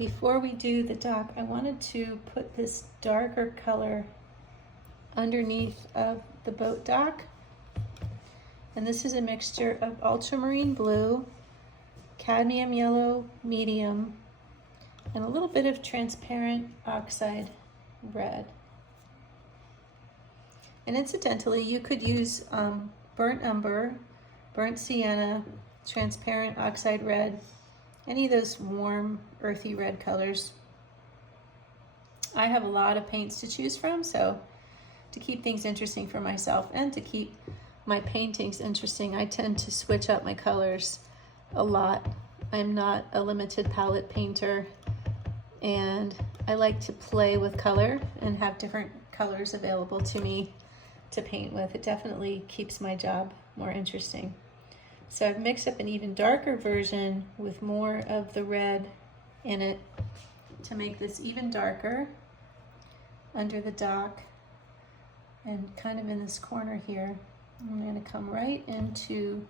before we do the dock, I wanted to put this darker color underneath of the boat dock. And this is a mixture of ultramarine blue, cadmium yellow medium, and a little bit of transparent oxide red. And incidentally, you could use burnt umber, burnt sienna, transparent oxide red, any of those warm, earthy red colors. I have a lot of paints to choose from, so to keep things interesting for myself and to keep my paintings interesting, I tend to switch up my colors a lot. I'm not a limited palette painter, and I like to play with color and have different colors available to me to paint with. It definitely keeps my job more interesting. So I've mixed up an even darker version with more of the red in it to make this even darker under the dock and kind of in this corner here. I'm going to come right into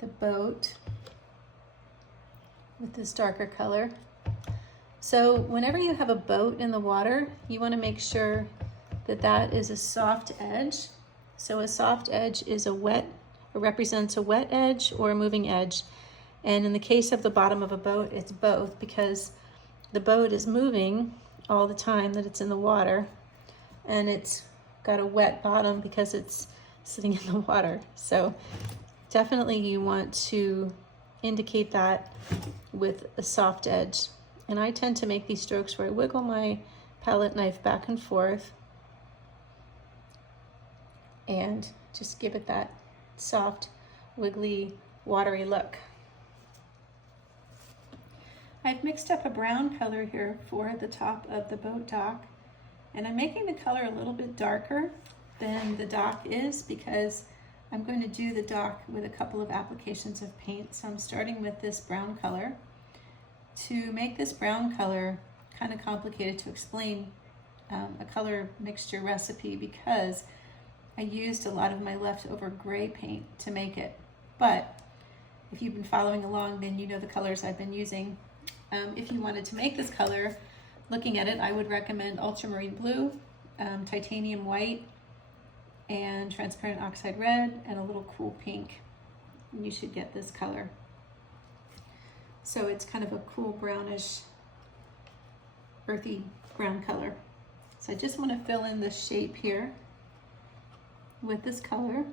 the boat with this darker color. So whenever you have a boat in the water, you want to make sure that that is a soft edge. So a soft edge is represents a wet edge or a moving edge. And in the case of the bottom of a boat, it's both, because the boat is moving all the time that it's in the water, and it's got a wet bottom because it's sitting in the water. So definitely you want to indicate that with a soft edge. And I tend to make these strokes where I wiggle my palette knife back and forth and just give it that soft, wiggly, watery look. I've mixed up a brown color here for the top of the boat dock, and I'm making the color a little bit darker than the dock is because I'm going to do the dock with a couple of applications of paint. So I'm starting with this brown color. To make this brown color kind of complicated to explain a color mixture recipe because I used a lot of my leftover gray paint to make it. But if you've been following along, then you know the colors I've been using. If you wanted to make this color, looking at it, I would recommend ultramarine blue, titanium white, and transparent oxide red, and a little cool pink. And you should get this color. So it's kind of a cool brownish, earthy brown color. So I just want to fill in the shape here with this color.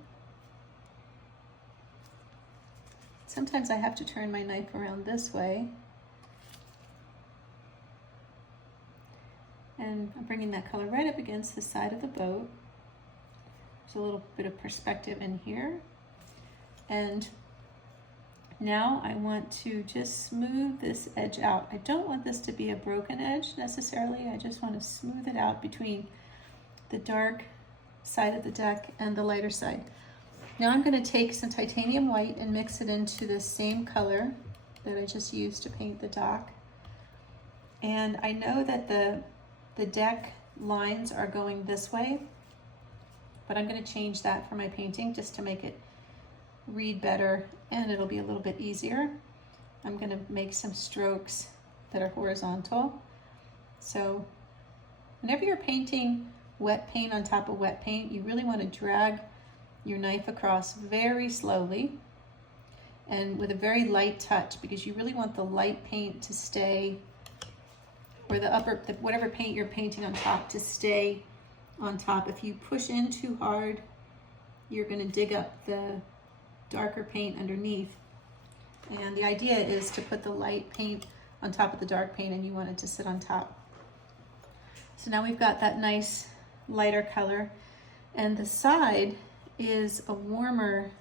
Sometimes I have to turn my knife around this way. And I'm bringing that color right up against the side of the boat. There's a little bit of perspective in here. And now I want to just smooth this edge out. I don't want this to be a broken edge necessarily. I just want to smooth it out between the dark side of the deck and the lighter side. Now I'm going to take some titanium white and mix it into the same color that I just used to paint the dock. And I know that the deck lines are going this way, but I'm going to change that for my painting just to make it read better, and it'll be a little bit easier. I'm going to make some strokes that are horizontal. So whenever you're painting wet paint on top of wet paint, you really want to drag your knife across very slowly and with a very light touch, because you really want the light paint to stay, or whatever paint you're painting on top to stay on top. If you push in too hard, you're going to dig up the darker paint underneath. And the idea is to put the light paint on top of the dark paint, and you want it to sit on top. So now we've got that nice lighter color, and the side is a warmer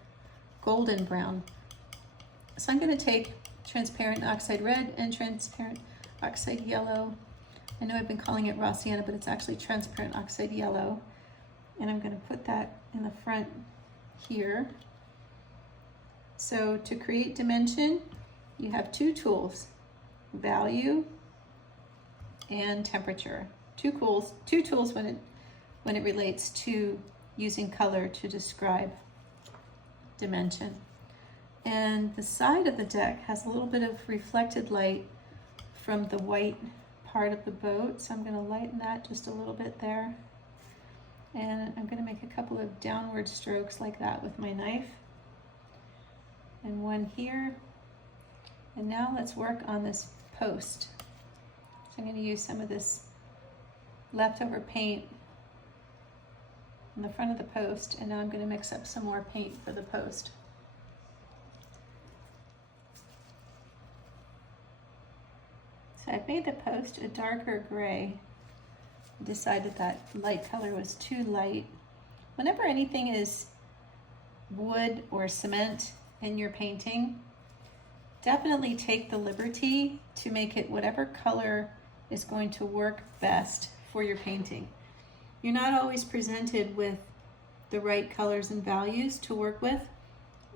golden brown. So I'm going to take transparent oxide red and transparent oxide yellow. I know I've been calling it raw sienna, but it's actually transparent oxide yellow. And I'm going to put that in the front here. So to create dimension, you have two tools, value and temperature. Two tools when it relates to using color to describe dimension. And the side of the deck has a little bit of reflected light from the white part of the boat. So I'm going to lighten that just a little bit there. And I'm going to make a couple of downward strokes like that with my knife. And one here. And now let's work on this post. So I'm going to use some of this leftover paint in the front of the post, and now I'm going to mix up some more paint for the post. So I've made the post a darker gray. I decided that light color was too light. Whenever anything is wood or cement in your painting, definitely take the liberty to make it whatever color is going to work best for your painting. You're not always presented with the right colors and values to work with,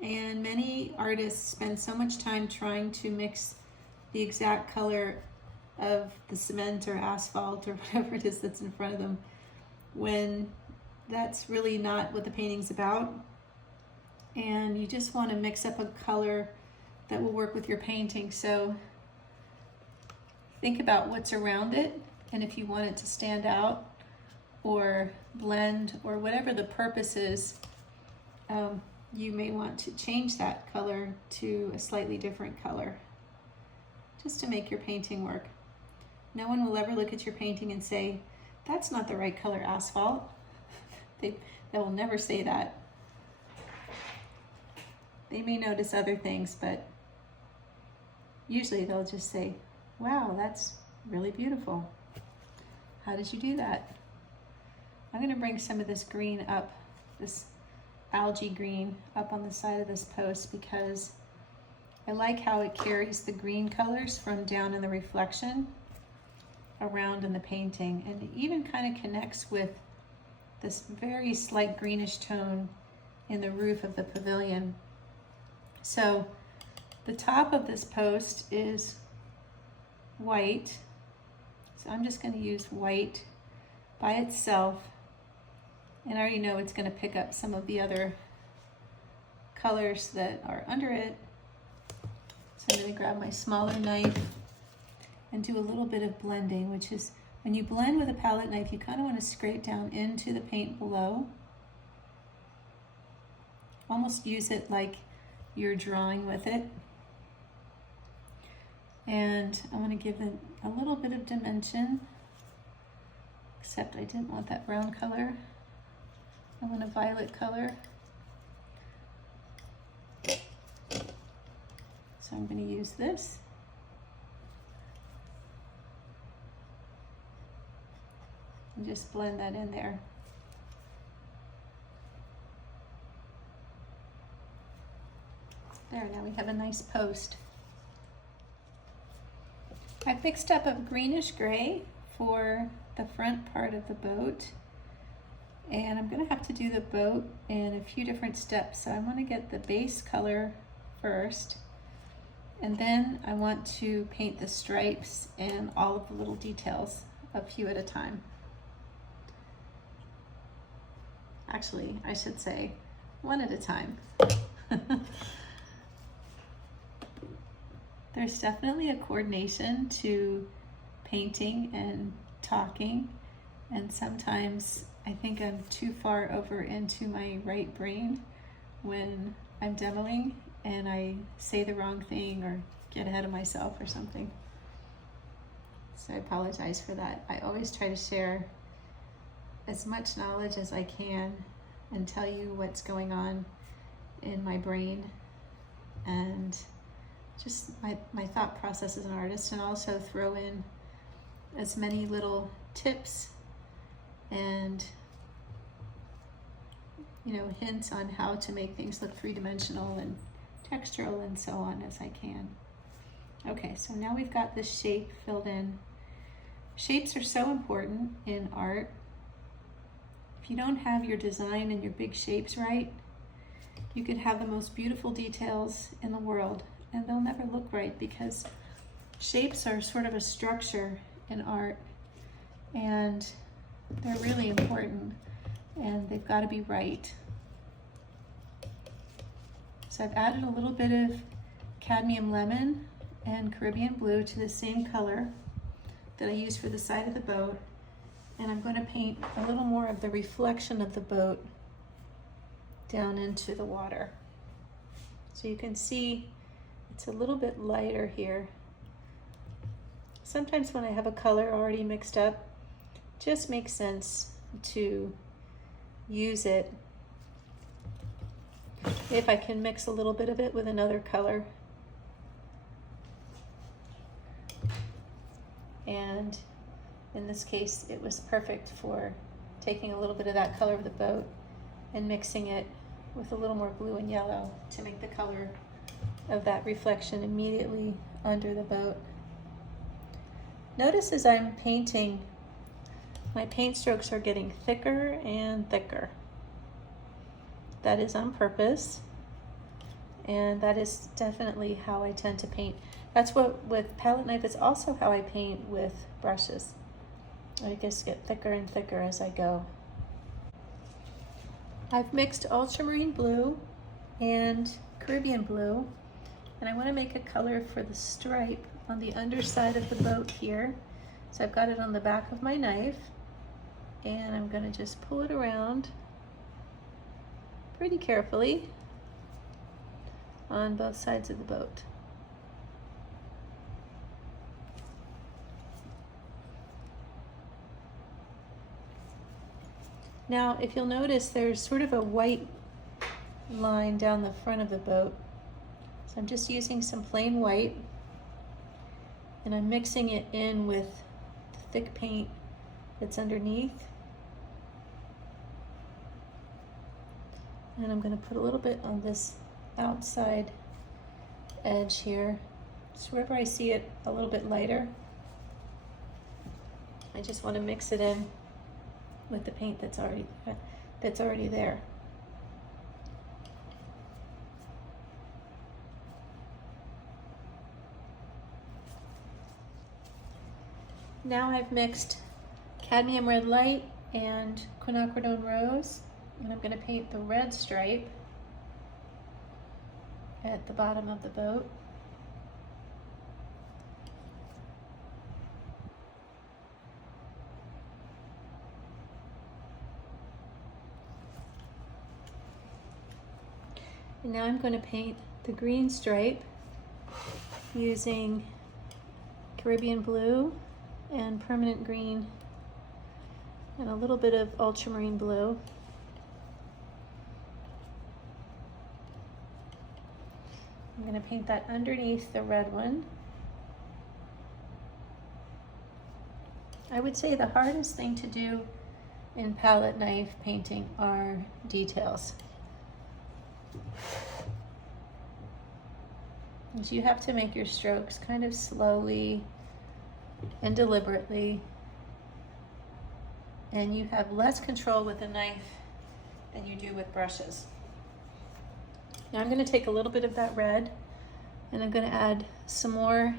and many artists spend so much time trying to mix the exact color of the cement or asphalt or whatever it is that's in front of them, when that's really not what the painting's about. And you just want to mix up a color that will work with your painting. So think about what's around it, and if you want it to stand out or blend or whatever the purpose is, you may want to change that color to a slightly different color just to make your painting work. No one will ever look at your painting and say, that's not the right color asphalt. They will never say that. They may notice other things, but usually they'll just say, wow, that's really beautiful. How did you do that? I'm going to bring some of this green up, this algae green up on the side of this post, because I like how it carries the green colors from down in the reflection around in the painting, and it even kind of connects with this very slight greenish tone in the roof of the pavilion. So the top of this post is white, so I'm just going to use white by itself, and I already know it's going to pick up some of the other colors that are under it. So I'm going to grab my smaller knife and do a little bit of blending, which is when you blend with a palette knife, you kind of want to scrape down into the paint below. Almost use it like you're drawing with it. And I want to give it a little bit of dimension, except I didn't want that brown color. I want a violet color. So I'm going to use this. And just blend that in there. There, now we have a nice post. I mixed up a greenish gray for the front part of the boat, and I'm going to have to do the boat in a few different steps. So I want to get the base color first, and then I want to paint the stripes and all of the little details a few at a time. Actually, I should say one at a time. There's definitely a coordination to painting and talking, and sometimes I think I'm too far over into my right brain when I'm demoing and I say the wrong thing or get ahead of myself or something. So I apologize for that. I always try to share as much knowledge as I can and tell you what's going on in my brain and just my thought process as an artist, and also throw in as many little tips and hints on how to make things look three-dimensional and textural and so on as I can. Okay, so now we've got this shape filled in. Shapes are so important in art. If you don't have your design and your big shapes right, you could have the most beautiful details in the world, and they'll never look right, because shapes are sort of a structure in art, and they're really important, and they've got to be right. So I've added a little bit of cadmium lemon and Caribbean blue to the same color that I used for the side of the boat, and I'm going to paint a little more of the reflection of the boat down into the water. So you can see it's a little bit lighter here. Sometimes when I have a color already mixed up, it just makes sense to use it if I can mix a little bit of it with another color. And in this case, it was perfect for taking a little bit of that color of the boat and mixing it with a little more blue and yellow to make the color of that reflection immediately under the boat. Notice as I'm painting, my paint strokes are getting thicker and thicker. That is on purpose, and that is definitely how I tend to paint. That's what with palette knife, it's also how I paint with brushes. I just get thicker and thicker as I go. I've mixed ultramarine blue and Caribbean blue, and I want to make a color for the stripe on the underside of the boat here. So I've got it on the back of my knife, and I'm going to just pull it around pretty carefully on both sides of the boat. Now, if you'll notice, there's sort of a white line down the front of the boat. So I'm just using some plain white, and I'm mixing it in with the thick paint that's underneath. And I'm going to put a little bit on this outside edge here. So wherever I see it a little bit lighter, I just want to mix it in with the paint that's already there. Now I've mixed cadmium red light and quinacridone rose, and I'm going to paint the red stripe at the bottom of the boat. And now I'm going to paint the green stripe using Caribbean blue and permanent green and a little bit of ultramarine blue. I'm going to paint that underneath the red one. I would say the hardest thing to do in palette knife painting are details. So you have to make your strokes kind of slowly and deliberately, and you have less control with a knife than you do with brushes. Now I'm going to take a little bit of that red, and I'm going to add some more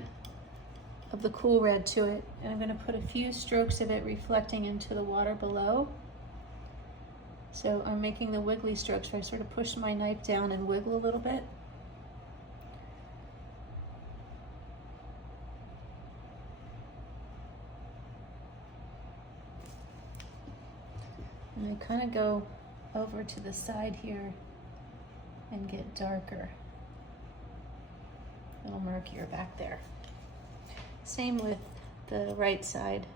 of the cool red to it, and I'm going to put a few strokes of it reflecting into the water below. So I'm making the wiggly strokes where I sort of push my knife down and wiggle a little bit. And I kind of go over to the side here and get darker, a little murkier back there. Same with the right side.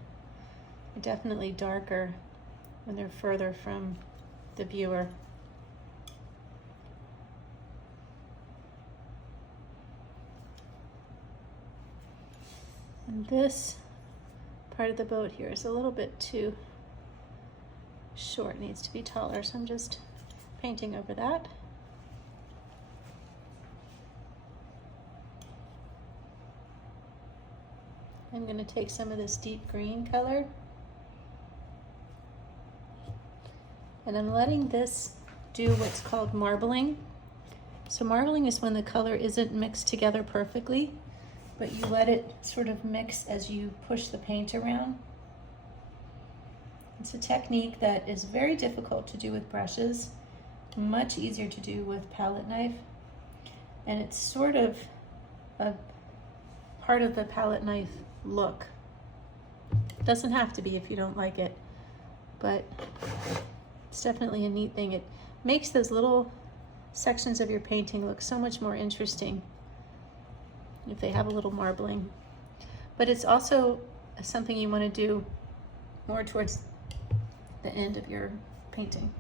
They're definitely darker when they're further from the viewer. And this part of the boat here is a little bit too short, needs to be taller, so I'm just painting over that. I'm going to take some of this deep green color, and I'm letting this do what's called marbling. So marbling is when the color isn't mixed together perfectly, but you let it sort of mix as you push the paint around. It's a technique that is very difficult to do with brushes, much easier to do with palette knife, and it's sort of a part of the palette knife look. Doesn't have to be if you don't like it, but it's definitely a neat thing. It makes those little sections of your painting look so much more interesting if they have a little marbling. But it's also something you want to do more towards the end of your painting.